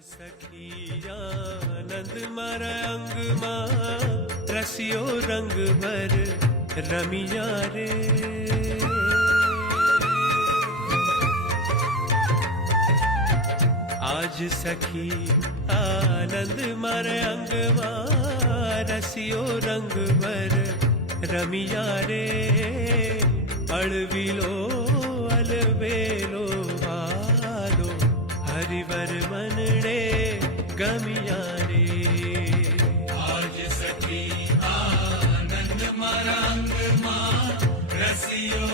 સખી આનંદ મારા અંગમાં રસિયો રંગ ભર રમિયા રે. આજ સખી આનંદ મારા અંગમાં રસિયો રંગ ભર રમિયા રે. અળવીલો અલબેલો હાલો હરિવર મનડે ગમિયા રે. આજ સખી આનંદ મારા અંગમાં રસિયો